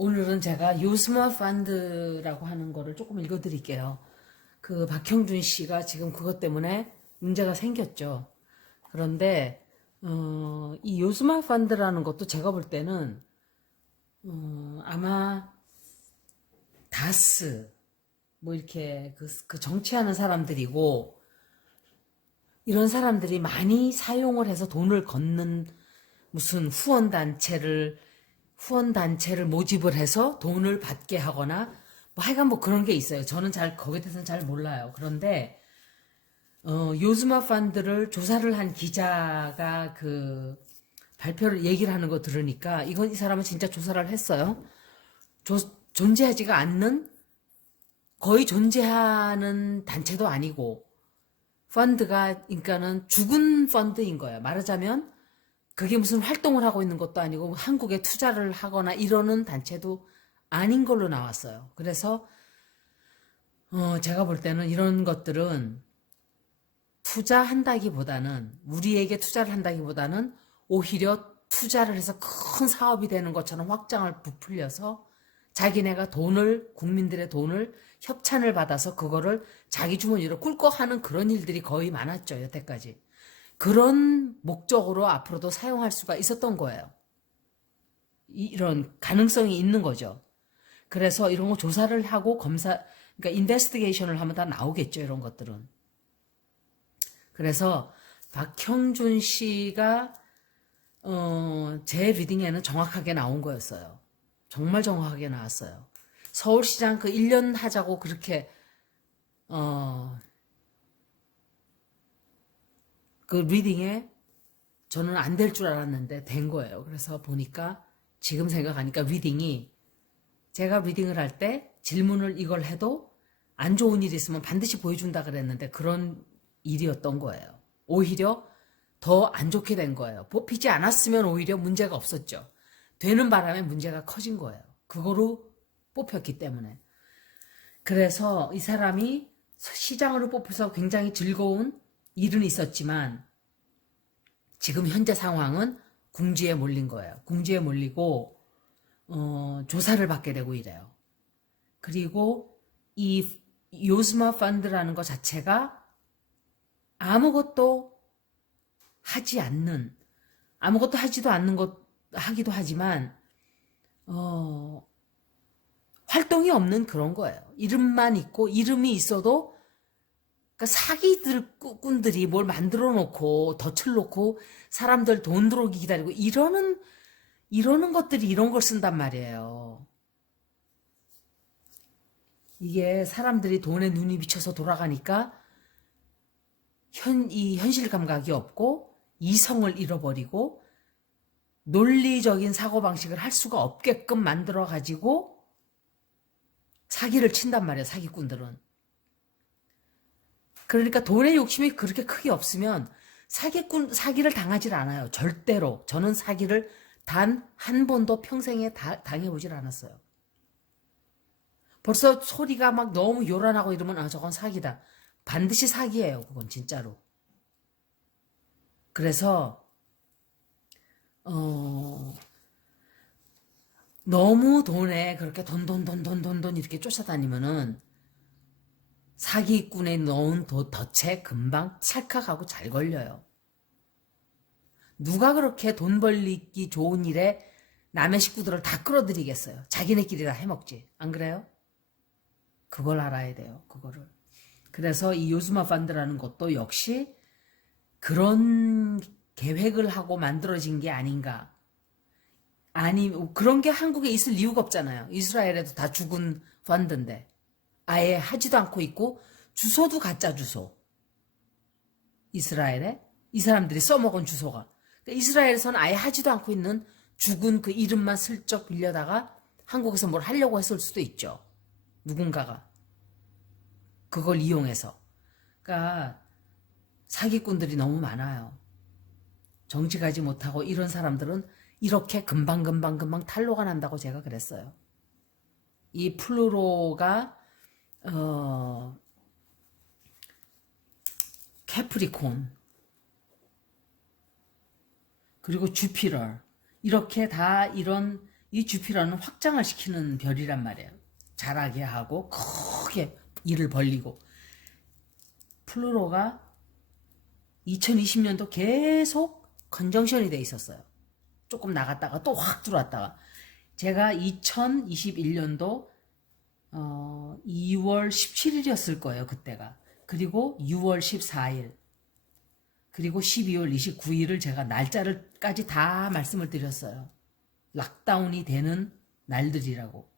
오늘은 제가 요스마 펀드라고 하는 거를 조금 읽어드릴게요. 그 박형준 씨가 지금 그것 때문에 문제가 생겼죠. 그런데 이 요스마 펀드라는 것도 제가 볼 때는 아마 다스 뭐 이렇게 그 정치하는 사람들이고 이런 사람들이 많이 사용을 해서 돈을 걷는 무슨 후원단체를 모집을 해서 돈을 받게 하거나 뭐 하여간 뭐 그런 게 있어요. 저는 거기에 대해서는 잘 몰라요. 그런데 요즈마 펀드를 조사를 한 기자가 그 발표를 얘기를 하는 거 들으니까 이 사람은 진짜 조사를 했어요. 존재하지가 않는 거의 존재하는 단체도 아니고 펀드가 그러니까는 죽은 펀드인 거예요. 말하자면 그게 무슨 활동을 하고 있는 것도 아니고 한국에 투자를 하거나 이러는 단체도 아닌 걸로 나왔어요. 그래서 제가 볼 때는 이런 것들은 우리에게 투자를 한다기보다는 오히려 투자를 해서 큰 사업이 되는 것처럼 확장을 부풀려서 자기네가 국민들의 돈을 협찬을 받아서 그거를 자기 주머니로 꿀꺽하는 그런 일들이 거의 많았죠, 여태까지. 그런 목적으로 앞으로도 사용할 수가 있었던 거예요. 이런 가능성이 있는 거죠. 그래서 이런 거 조사를 하고 그러니까 인베스티게이션을 하면 다 나오겠죠, 이런 것들은. 그래서 박형준 씨가 제 리딩에는 정확하게 나온 거였어요. 정말 정확하게 나왔어요. 서울시장 그 1년 하자고 그렇게 그 리딩에 저는 안 될 줄 알았는데 된 거예요. 그래서 보니까 지금 생각하니까 제가 리딩을 할 때 질문을 이걸 해도 안 좋은 일이 있으면 반드시 보여준다 그랬는데 그런 일이었던 거예요. 오히려 더 안 좋게 된 거예요. 뽑히지 않았으면 오히려 문제가 없었죠. 되는 바람에 문제가 커진 거예요. 그거로 뽑혔기 때문에. 그래서 이 사람이 시장으로 뽑혀서 굉장히 즐거운 일은 있었지만 지금 현재 상황은 궁지에 몰린 거예요. 궁지에 몰리고 조사를 받게 되고 이래요. 그리고 이 요스마 펀드라는 것 자체가 아무것도 하지도 않는 것 하기도 하지만 활동이 없는 그런 거예요. 이름만 있고 이름이 있어도 그러니까 사기꾼들이 뭘 만들어 놓고 덫을 놓고 사람들 돈 들어오기 기다리고 이러는 것들이 이런 걸 쓴단 말이에요. 이게 사람들이 돈에 눈이 비쳐서 돌아가니까 이 현실 감각이 없고 이성을 잃어버리고 논리적인 사고방식을 할 수가 없게끔 만들어 가지고 사기를 친단 말이에요, 사기꾼들은. 그러니까 돈의 욕심이 그렇게 크게 없으면 사기를 당하질 않아요. 절대로. 저는 사기를 단 한 번도 평생에 당해보질 않았어요. 벌써 소리가 막 너무 요란하고 이러면 저건 사기다. 반드시 사기예요, 그건 진짜로. 그래서 너무 돈에 그렇게 돈 이렇게 쫓아다니면은 사기꾼에 넣은 덫에 금방 찰칵하고 잘 걸려요. 누가 그렇게 돈 벌리기 좋은 일에 남의 식구들을 다 끌어들이겠어요. 자기네끼리 다 해먹지. 안 그래요? 그걸 알아야 돼요. 그거를. 그래서 이 요스마 펀드라는 것도 역시 그런 계획을 하고 만들어진 게 아닌가. 아니, 그런 게 한국에 있을 이유가 없잖아요. 이스라엘에도 다 죽은 펀드인데. 아예 하지도 않고 있고, 주소도 가짜 주소. 이스라엘에? 이 사람들이 써먹은 주소가. 그러니까 이스라엘에서는 아예 하지도 않고 있는 죽은 그 이름만 슬쩍 빌려다가 한국에서 뭘 하려고 했을 수도 있죠. 누군가가. 그걸 이용해서. 그러니까 사기꾼들이 너무 많아요. 정치 가지 못하고 이런 사람들은 이렇게 금방 탄로가 난다고 제가 그랬어요. 이 플루로가 캐프리콘 그리고 주피터 이렇게 다 이런 이 주피터는 확장을 시키는 별이란 말이에요. 자라게 하고 크게 일을 벌리고. 플루토가 2020년도 계속 컨정션이 돼 있었어요. 조금 나갔다가 또 확 들어왔다가. 제가 2021년도 2월 17일이었을 거예요, 그때가. 그리고 6월 14일, 그리고 12월 29일을 제가 날짜를까지 다 말씀을 드렸어요. 락다운이 되는 날들이라고.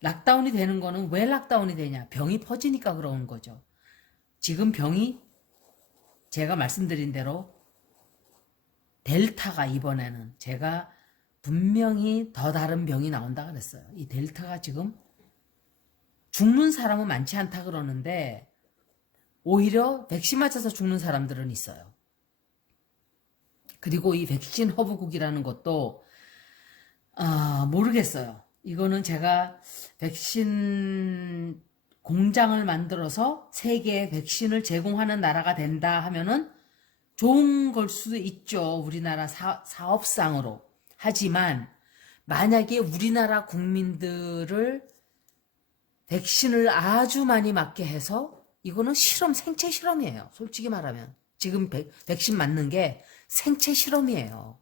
락다운이 되는 거는 왜 락다운이 되냐? 병이 퍼지니까 그러는 거죠. 지금 병이 제가 말씀드린 대로 델타가 이번에는 제가 분명히 더 다른 병이 나온다 그랬어요. 이 델타가 지금 죽는 사람은 많지 않다 그러는데 오히려 백신 맞아서 죽는 사람들은 있어요. 그리고 이 백신 허브국이라는 것도 모르겠어요. 이거는 제가 백신 공장을 만들어서 세계에 백신을 제공하는 나라가 된다 하면은 좋은 걸 수도 있죠. 우리나라 사업상으로. 하지만 만약에 우리나라 국민들을 백신을 아주 많이 맞게 해서 이거는 실험, 생체 실험이에요. 솔직히 말하면. 지금 백신 맞는 게 생체 실험이에요.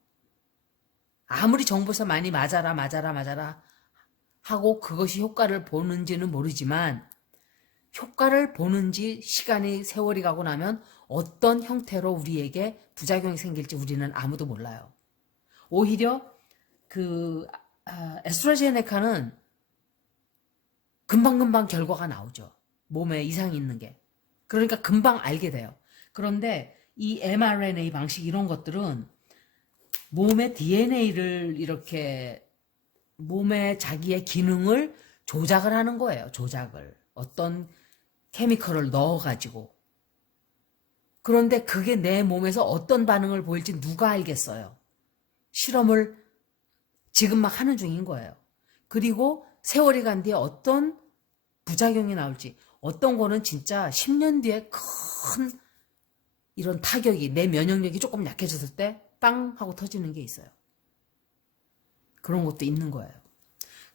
아무리 정부에서 많이 맞아라 하고 그것이 효과를 보는지는 모르지만 효과를 보는지 시간이 세월이 가고 나면 어떤 형태로 우리에게 부작용이 생길지 우리는 아무도 몰라요. 오히려 에스트라제네카는 금방금방 결과가 나오죠. 몸에 이상이 있는 게. 그러니까 금방 알게 돼요. 그런데 이 mRNA 방식 이런 것들은 몸의 DNA를 이렇게 몸의 자기의 기능을 조작을 하는 거예요. 조작을. 어떤 케미컬을 넣어가지고. 그런데 그게 내 몸에서 어떤 반응을 보일지 누가 알겠어요. 실험을 지금 막 하는 중인 거예요. 그리고 세월이 간 뒤에 어떤 부작용이 나올지, 어떤 거는 진짜 10년 뒤에 큰 이런 타격이, 내 면역력이 조금 약해졌을 때 빵 하고 터지는 게 있어요. 그런 것도 있는 거예요.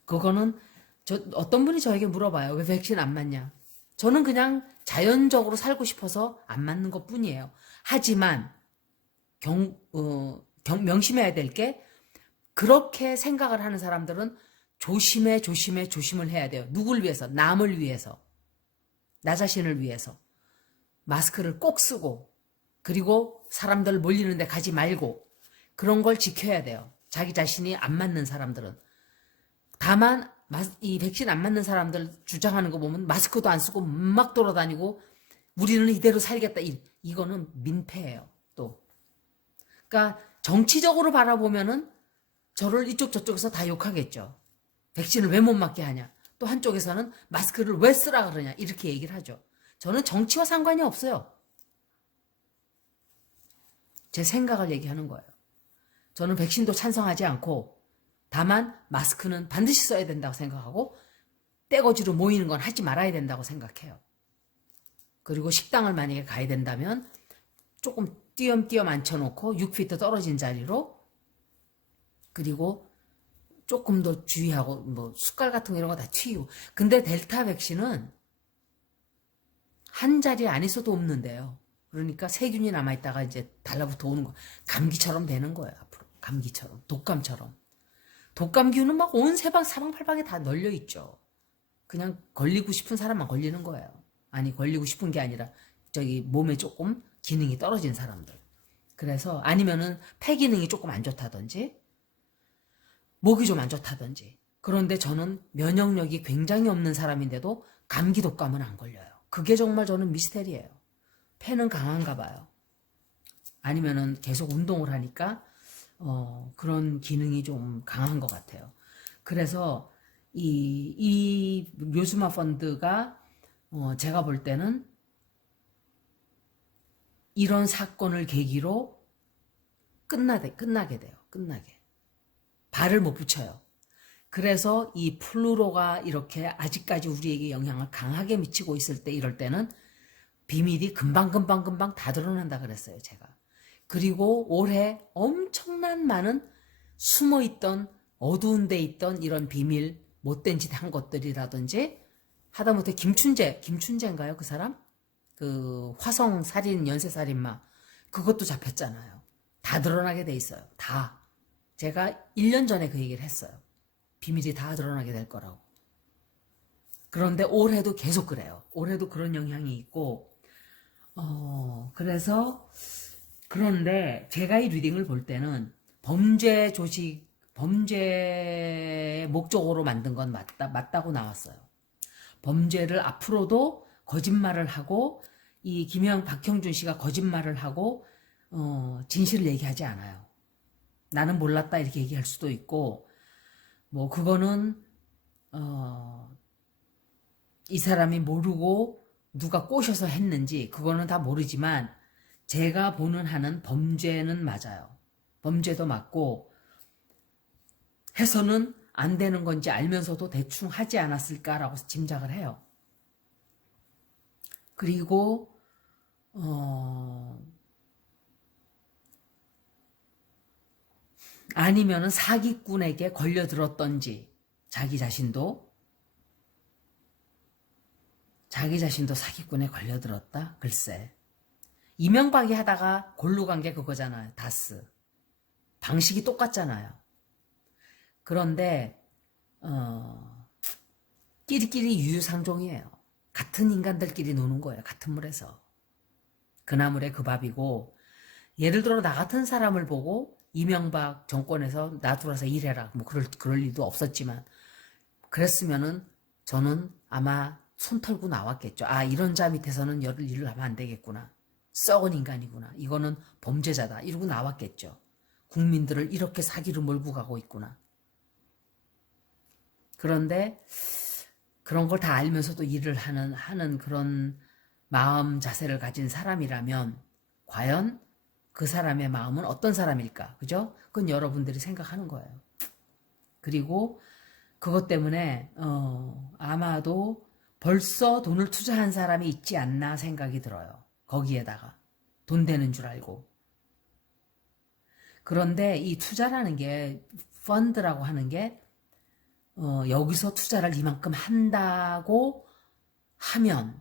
그거는 어떤 분이 저에게 물어봐요. 왜 백신 안 맞냐? 저는 그냥 자연적으로 살고 싶어서 안 맞는 것 뿐이에요. 하지만 명심해야 될 게 그렇게 생각을 하는 사람들은 조심을 해야 돼요. 누굴 위해서? 남을 위해서. 나 자신을 위해서. 마스크를 꼭 쓰고 그리고 사람들 몰리는 데 가지 말고 그런 걸 지켜야 돼요. 자기 자신이 안 맞는 사람들은. 다만 이 백신 안 맞는 사람들 주장하는 거 보면 마스크도 안 쓰고 막 돌아다니고 우리는 이대로 살겠다. 이거는 민폐예요. 또. 그러니까 정치적으로 바라보면은 저를 이쪽 저쪽에서 다 욕하겠죠. 백신을 왜 못 맞게 하냐. 또 한쪽에서는 마스크를 왜 쓰라 그러냐. 이렇게 얘기를 하죠. 저는 정치와 상관이 없어요. 제 생각을 얘기하는 거예요. 저는 백신도 찬성하지 않고 다만 마스크는 반드시 써야 된다고 생각하고 떼거지로 모이는 건 하지 말아야 된다고 생각해요. 그리고 식당을 만약에 가야 된다면 조금 띄엄띄엄 앉혀놓고 6피트 떨어진 자리로 그리고 조금 더 주의하고 뭐 숟갈 같은 거 이런 거 다 튀고. 근데 델타 백신은 한 자리에 안 있어도 없는데요. 그러니까 세균이 남아있다가 이제 달라붙어 오는 거. 감기처럼 되는 거예요. 앞으로. 감기처럼. 독감처럼. 독감균은 막 온 사방팔방에 다 널려있죠. 그냥 걸리고 싶은 사람만 걸리는 거예요. 아니 걸리고 싶은 게 아니라 저기 몸에 조금 기능이 떨어진 사람들. 그래서 아니면은 폐 기능이 조금 안 좋다든지 목이 좀 안 좋다든지. 그런데 저는 면역력이 굉장히 없는 사람인데도 감기 독감은 안 걸려요. 그게 정말 저는 미스테리예요. 폐는 강한가 봐요. 아니면은 계속 운동을 하니까 그런 기능이 좀 강한 것 같아요. 그래서 이 묘수마 펀드가 제가 볼 때는 이런 사건을 계기로 끝나게 돼요. 끝나게. 발을 못 붙여요. 그래서 이 플루로가 이렇게 아직까지 우리에게 영향을 강하게 미치고 있을 때 이럴 때는 비밀이 금방 다 드러난다 그랬어요, 제가. 그리고 올해 엄청난 많은 숨어있던 어두운 데 있던 이런 비밀, 못된 짓 한 것들이라든지, 하다못해 김춘재인가요? 그 사람? 그 화성 살인, 연쇄 살인마. 그것도 잡혔잖아요. 다 드러나게 돼 있어요. 다. 제가 1년 전에 그 얘기를 했어요. 비밀이 다 드러나게 될 거라고. 그런데 올해도 계속 그래요. 올해도 그런 영향이 있고, 그래서, 그런데 제가 이 리딩을 볼 때는 범죄 목적으로 만든 건 맞다고 나왔어요. 범죄를 앞으로도 거짓말을 하고, 이 박형준 씨가 거짓말을 하고, 진실을 얘기하지 않아요. 나는 몰랐다 이렇게 얘기할 수도 있고, 뭐, 그거는, 이 사람이 모르고 누가 꼬셔서 했는지 그거는 다 모르지만 제가 보는 한은 범죄는 맞아요. 범죄도 맞고 해서는 안 되는 건지 알면서도 대충 하지 않았을까라고 짐작을 해요. 그리고 아니면은 사기꾼에게 걸려들었던지 자기 자신도 사기꾼에 걸려들었다? 글쎄. 이명박이 하다가 골로 간 게 그거잖아요. 다스. 방식이 똑같잖아요. 그런데 끼리끼리 유유상종이에요. 같은 인간들끼리 노는 거예요. 같은 물에서. 그 나물에 그 밥이고 예를 들어 나 같은 사람을 보고 이명박 정권에서 나 들어와서 일해라. 뭐 그럴 일도 없었지만 그랬으면은 저는 아마 손 털고 나왔겠죠. 아, 이런 자 밑에서는 일을 하면 안 되겠구나. 썩은 인간이구나. 이거는 범죄자다. 이러고 나왔겠죠. 국민들을 이렇게 사기로 몰고 가고 있구나. 그런데 그런 걸 다 알면서도 일을 하는 그런 마음 자세를 가진 사람이라면 과연 그 사람의 마음은 어떤 사람일까? 그죠? 그건 여러분들이 생각하는 거예요. 그리고 그것 때문에 아마도 벌써 돈을 투자한 사람이 있지 않나 생각이 들어요. 거기에다가 돈 되는 줄 알고. 그런데 이 투자라는 게 펀드라고 하는 게 여기서 투자를 이만큼 한다고 하면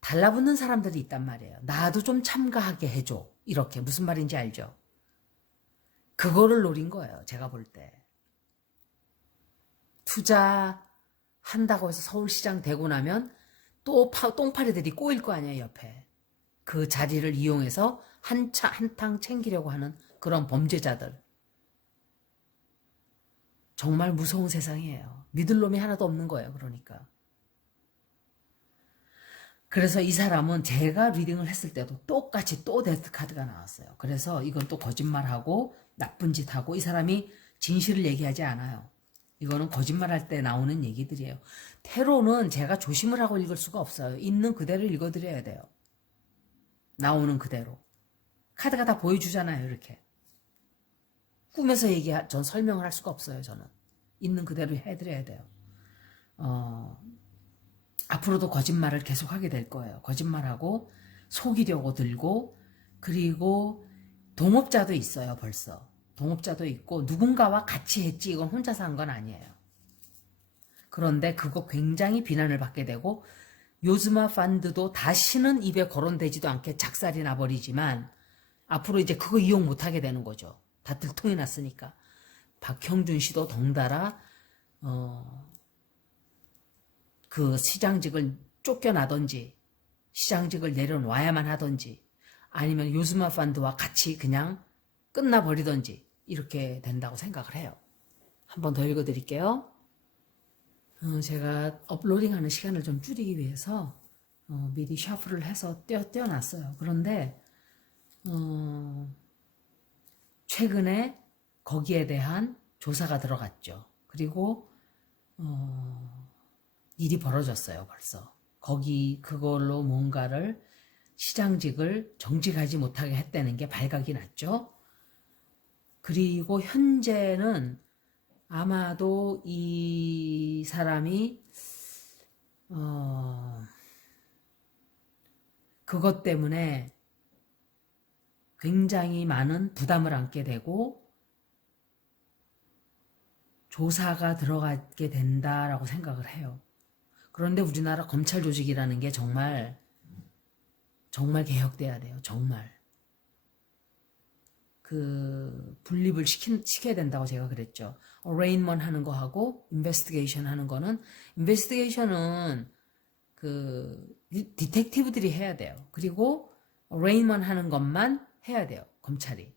달라붙는 사람들이 있단 말이에요. 나도 좀 참가하게 해줘. 이렇게 무슨 말인지 알죠? 그거를 노린 거예요. 제가 볼 때. 투자한다고 해서 서울시장 되고 나면 또 똥파리들이 꼬일 거 아니에요, 옆에. 그 자리를 이용해서 한탕 챙기려고 하는 그런 범죄자들. 정말 무서운 세상이에요. 믿을 놈이 하나도 없는 거예요, 그러니까. 그래서 이 사람은 제가 리딩을 했을 때도 똑같이 또 데스카드가 나왔어요. 그래서 이건 또 거짓말하고 나쁜 짓 하고 이 사람이 진실을 얘기하지 않아요. 이거는 거짓말할 때 나오는 얘기들이에요. 테로는 제가 조심을 하고 읽을 수가 없어요. 있는 그대로 읽어드려야 돼요. 나오는 그대로. 카드가 다 보여주잖아요, 이렇게. 꿈에서 전 설명을 할 수가 없어요, 저는. 있는 그대로 해드려야 돼요. 앞으로도 거짓말을 계속하게 될 거예요. 거짓말하고 속이려고 들고 그리고 동업자도 있어요, 벌써. 동업자도 있고 누군가와 같이 했지 이건 혼자서 한 건 아니에요. 그런데 그거 굉장히 비난을 받게 되고 요즈마 펀드도 다시는 입에 거론되지도 않게 작살이 나버리지만 앞으로 이제 그거 이용 못하게 되는 거죠. 다 들통이 났으니까. 박형준 씨도 덩달아 그 시장직을 쫓겨나든지 시장직을 내려놔야만 하든지 아니면 요즈마 펀드와 같이 그냥 끝나버리든지 이렇게 된다고 생각을 해요. 한 번 더 읽어드릴게요. 제가 업로딩하는 시간을 좀 줄이기 위해서 미리 셔플을 해서 떼어놨어요. 그런데 최근에 거기에 대한 조사가 들어갔죠. 그리고 일이 벌어졌어요, 벌써. 그걸로 뭔가를 시장직을 정직하지 못하게 했다는 게 발각이 났죠. 그리고 현재는 아마도 이 사람이 그것 때문에 굉장히 많은 부담을 안게 되고 조사가 들어가게 된다라고 생각을 해요. 그런데 우리나라 검찰 조직이라는 게 정말 개혁돼야 돼요. 정말. 그 분립을 시켜야 된다고 제가 그랬죠. 어레인먼 하는 거 하고 인베스티게이션 하는 거는, 인베스티게이션은 그 디텍티브들이 해야 돼요. 그리고 어레인먼 하는 것만 해야 돼요. 검찰이.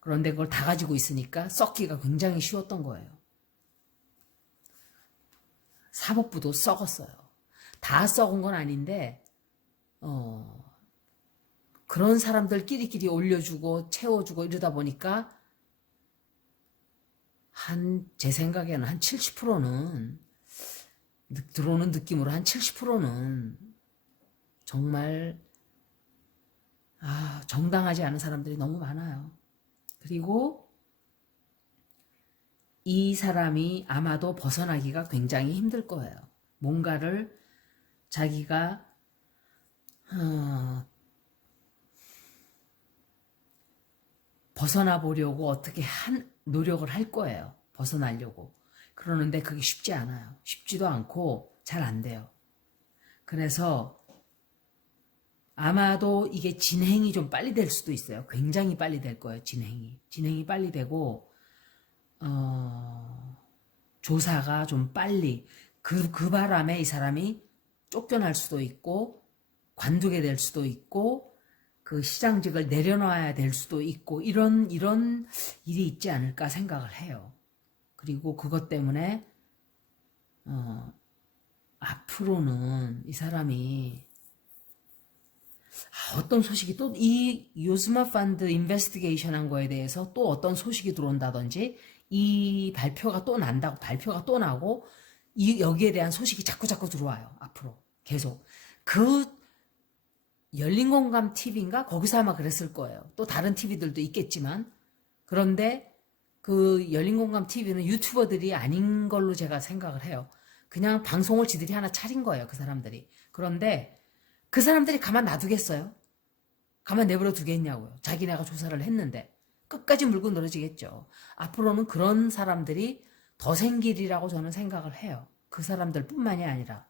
그런데 그걸 다 가지고 있으니까 썩기가 굉장히 쉬웠던 거예요. 사법부도 썩었어요. 다 썩은 건 아닌데 그런 사람들끼리끼리 올려주고 채워주고 이러다 보니까 제 생각에는 한 70%는 들어오는 느낌으로 한 70%는 정말 정당하지 않은 사람들이 너무 많아요. 그리고 이 사람이 아마도 벗어나기가 굉장히 힘들 거예요. 뭔가를 자기가 벗어나 보려고 어떻게 노력을 할 거예요. 벗어나려고. 그러는데 그게 쉽지 않아요. 쉽지도 않고 잘 안 돼요. 그래서 아마도 이게 진행이 좀 빨리 될 수도 있어요. 굉장히 빨리 될 거예요. 진행이 빨리 되고 조사가 좀 빨리 그 바람에 이 사람이 쫓겨날 수도 있고 관두게 될 수도 있고 그 시장직을 내려놔야 될 수도 있고 이런 일이 있지 않을까 생각을 해요. 그리고 그것 때문에 앞으로는 이 사람이 어떤 소식이 또 이 요스마 펀드 인베스티게이션 한 거에 대해서 또 어떤 소식이 들어온다든지 이 발표가 또 나고 여기에 대한 소식이 자꾸 들어와요. 앞으로 계속 그 열린공감 TV인가 거기서 아마 그랬을 거예요. 또 다른 TV들도 있겠지만 그런데 그 열린공감 TV는 유튜버들이 아닌 걸로 제가 생각을 해요. 그냥 방송을 지들이 하나 차린 거예요. 그 사람들이. 그런데 그 사람들이 가만 놔두겠어요? 가만 내버려 두겠냐고요. 자기네가 조사를 했는데 끝까지 물고 늘어지겠죠. 앞으로는 그런 사람들이 더 생기리라고 저는 생각을 해요. 그 사람들뿐만이 아니라.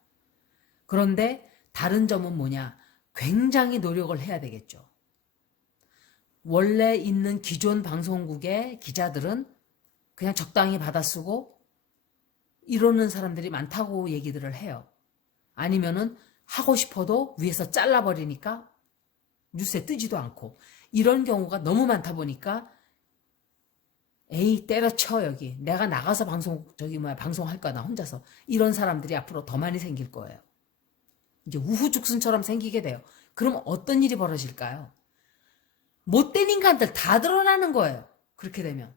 그런데 다른 점은 뭐냐? 굉장히 노력을 해야 되겠죠. 원래 있는 기존 방송국의 기자들은 그냥 적당히 받아쓰고 이러는 사람들이 많다고 얘기들을 해요. 아니면은 하고 싶어도 위에서 잘라버리니까 뉴스에 뜨지도 않고 이런 경우가 너무 많다 보니까 에이 때려쳐 여기 내가 나가서 방송할 거야 나 혼자서 이런 사람들이 앞으로 더 많이 생길 거예요. 이제 우후죽순처럼 생기게 돼요. 그럼 어떤 일이 벌어질까요? 못된 인간들 다 드러나는 거예요. 그렇게 되면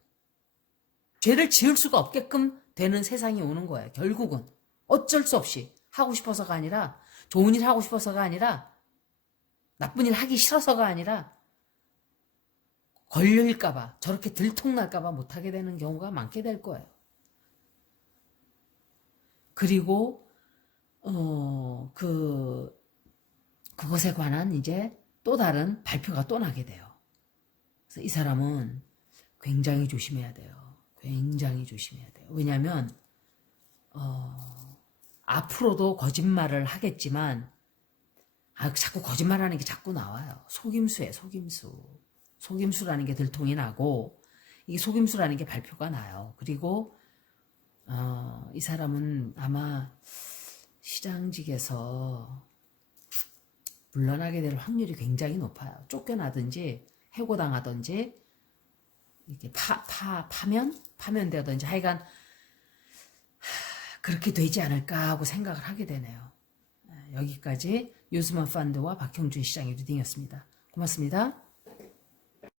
죄를 지을 수가 없게끔 되는 세상이 오는 거예요. 결국은 어쩔 수 없이 하고 싶어서가 아니라 좋은 일 하고 싶어서가 아니라 나쁜 일 하기 싫어서가 아니라 걸릴까봐 저렇게 들통날까봐 못하게 되는 경우가 많게 될 거예요. 그리고 그것에 관한 이제 또 다른 발표가 또 나게 돼요. 그래서 이 사람은 굉장히 조심해야 돼요. 굉장히 조심해야 돼요. 왜냐하면 앞으로도 거짓말을 하겠지만 자꾸 거짓말하는 게 자꾸 나와요. 속임수예요. 속임수라는 게 들통이 나고 이게 속임수라는 게 발표가 나요. 그리고 이 사람은 아마 시장직에서 물러나게 될 확률이 굉장히 높아요. 쫓겨나든지 해고당하든지 이렇게 파면되든지 하여간 그렇게 되지 않을까 하고 생각을 하게 되네요. 여기까지 요스마 펀드와 박형준 시장의 리딩이었습니다. 고맙습니다.